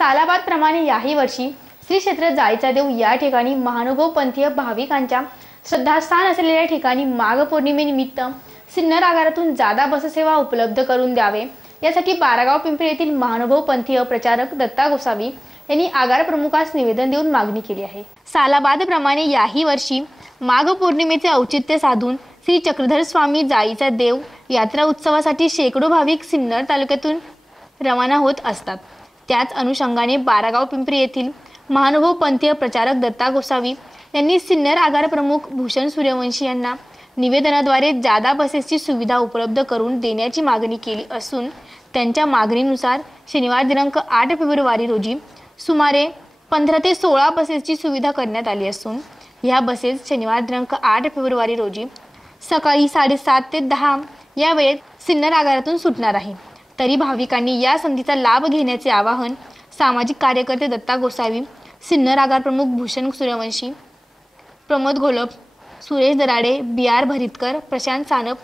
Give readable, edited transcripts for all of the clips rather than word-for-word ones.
सालाबाद प्रमाणे याही वर्षी श्री क्षेत्र जाळीचा देव या ठिकाणी महानुभव पंथीय भाविकांच्या श्रद्धास्थान असलेल्या ठिकाणी माघ पौर्णिमेनिमित्त सिन्नर आगारातून जादा बससेवा उपलब्ध करून द्यावे यासाठी बारागाव पिंपरी येथील महानुभव पंथीय प्रचारक दत्ता गोसावी यांनी आगार प्रमुखास निवेदन देऊन मागणी केली आहे। सालाबाद प्रमाणे याही वर्षी माघ पौर्णिमेचे औचित्य साधून श्री चक्रधर स्वामी जाळीचा देव यात्रा उत्सवासाठी शेकडो भाविक सिन्नर तालुक्यातून रवाना होत असतात। त्याच अनुषंगाने बारागाव पिंपरी येथील महानुभव पंथीय प्रचारक दत्ता गोसावी यांनी सिन्नर आगार प्रमुख भूषण सूर्यवंशी यांना निवेदनाद्वारे जादा बसेसची सुविधा उपलब्ध करून देण्याची मागणी केली असून त्यांच्या मागणीनुसार शनिवार दिनांक 8 फेब्रुवारी रोजी सुमारे 15 ते 16 बसेसची सुविधा करण्यात आली असून ह्या बसेस शनिवार दिनांक 8 फेब्रुवारी रोजी सकाळी 7:30 ते 10 या वेळेत सिन्नर आगारातून सुटणार आहे। तरी भाविकांनी या संधीचा लाभ घेण्याचे आवाहन सामाजिक कार्यकर्ते दत्ता गोसावी, सिन्नर आगार प्रमुख भूषण सूर्यवंशी, प्रमोद घोलप, सुरेश दराडे, BR भरितकर, प्रशांत सानप,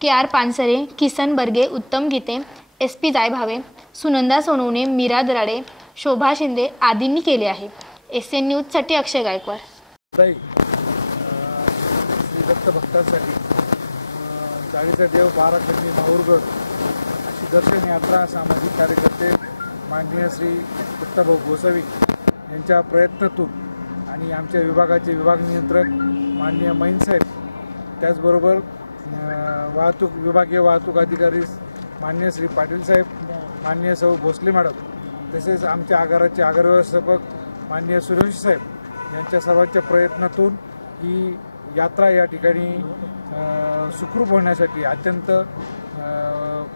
KR पानसरे, किसन बर्गे, उत्तम गीते, SP जायभावे, सुनंदा सोनवणे, मीरा दराडे, शोभा शिंदे आदींनी केले आहे। SN न्यूज साठी अक्षय गायकवाड। श्री दत्त भक्तांसाठी जाळीचा देव 12 खंडी माहूरगड अशी दर्शन यात्रा सामाजिक कार्यकर्ते माननीय श्री दत्ताभाऊ गोसावी यांच्या प्रयत्नातून आणि आमच्या विभागाचे विभाग नियंत्रक माननीय मैन साहेब, त्याचबरोबर विभागीय वाहतूक अधिकारी माननीय श्री पाटील साहेब, माननीय सौ भोसले मॅडम, तसेच आमच्या आगाराचे आगार व्यवस्थापक माननीय सूर्यवंशी साहेब यांच्या सर्वांच्या प्रयत्नातून ही यात्रा या ठिकाणी सुखरूप होण्यासाठी अत्यंत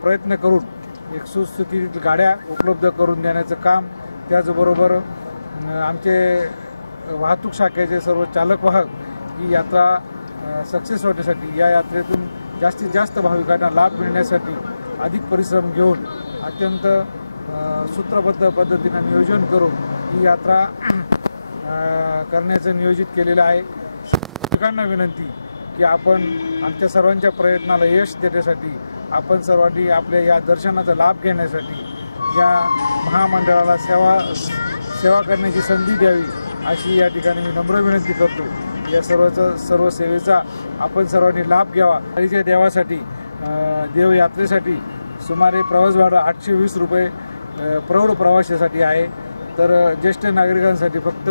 प्रयत्न करून एक सुस्थितीत गाड्या उपलब्ध करून देण्याचं काम, त्याचबरोबर आमचे वाहतूक शाखेचे सर्व चालक वाहक ही यात्रा सक्सेस होण्यासाठी, या यात्रेतून जास्तीत जास्त भाविकांना लाभ मिळण्यासाठी अधिक परिश्रम घेऊन अत्यंत सूत्रबद्ध पद्धतीने नियोजन करून ही यात्रा करण्याचं नियोजित केलेलं आहे। भाविकांना विनंती की आपण आमच्या सर्वांच्या प्रयत्नाला यश देण्यासाठी आपण सर्वांनी आपल्या या दर्शनाचा लाभ घेण्यासाठी या महामंडळाला सेवा करण्याची संधी द्यावी अशी या ठिकाणी मी नम्र विनंती करतो। या सर्व सेवेचा आपण सर्वांनी लाभ घ्यावा। जाळीच्या देवासाठी देव यात्रेसाठी सुमारे प्रवास भाडं 820 रुपये प्रौढ प्रवाशासाठी आहे, तर ज्येष्ठ नागरिकांसाठी फक्त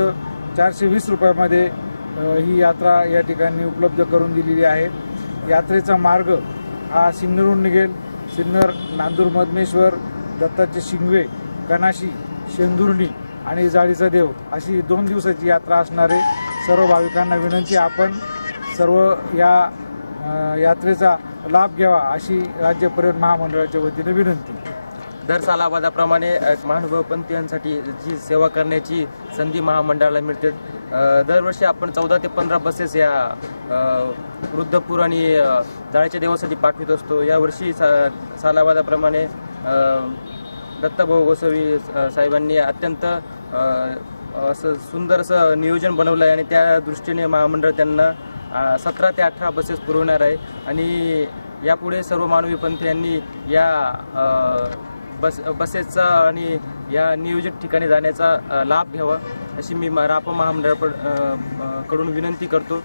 420 रुपयामध्ये ही यात्रा या ठिकाणी उपलब्ध करून दिलेली आहे। यात्रेचा मार्ग हा सिन्नरहून निघेल। सिन्नर, नांदूर, मधमेश्वर, दत्ताचे शिंगवे, कनाशी, शेंदुर्णी आणि जाळीचा देव अशी 2 दिवसाची यात्रा असणारे सर्व भाविकांना विनंती, आपण सर्व या यात्रेचा लाभ घ्यावा अशी राज्य पर्यटन महामंडळाच्या वतीने विनंती। दर सालाबादाप्रमाणे महानुभव पंथीयांसाठी जी सेवा करण्याची संधी महामंडळाला मिळते। दरवर्षी आपण 14 ते 15 बसेस या वृद्धपूर आणि जाळीच्या देवासाठी पाठवित असतो। यावर्षी सालाबादाप्रमाणे दत्ताभाऊ गोसावी साहेबांनी अत्यंत असं सुंदर असं नियोजन बनवलं आहे आणि त्या दृष्टीने महामंडळ त्यांना 17 ते 18 बसेस पुरवणार आहे आणि यापुढे सर्व मानवी पंथीयांनी या बसेसचा आणि या नियोजित ठिकाणी जाण्याचा लाभ घ्यावा अशी मी रापा महामंडळाकडून विनंती करतो।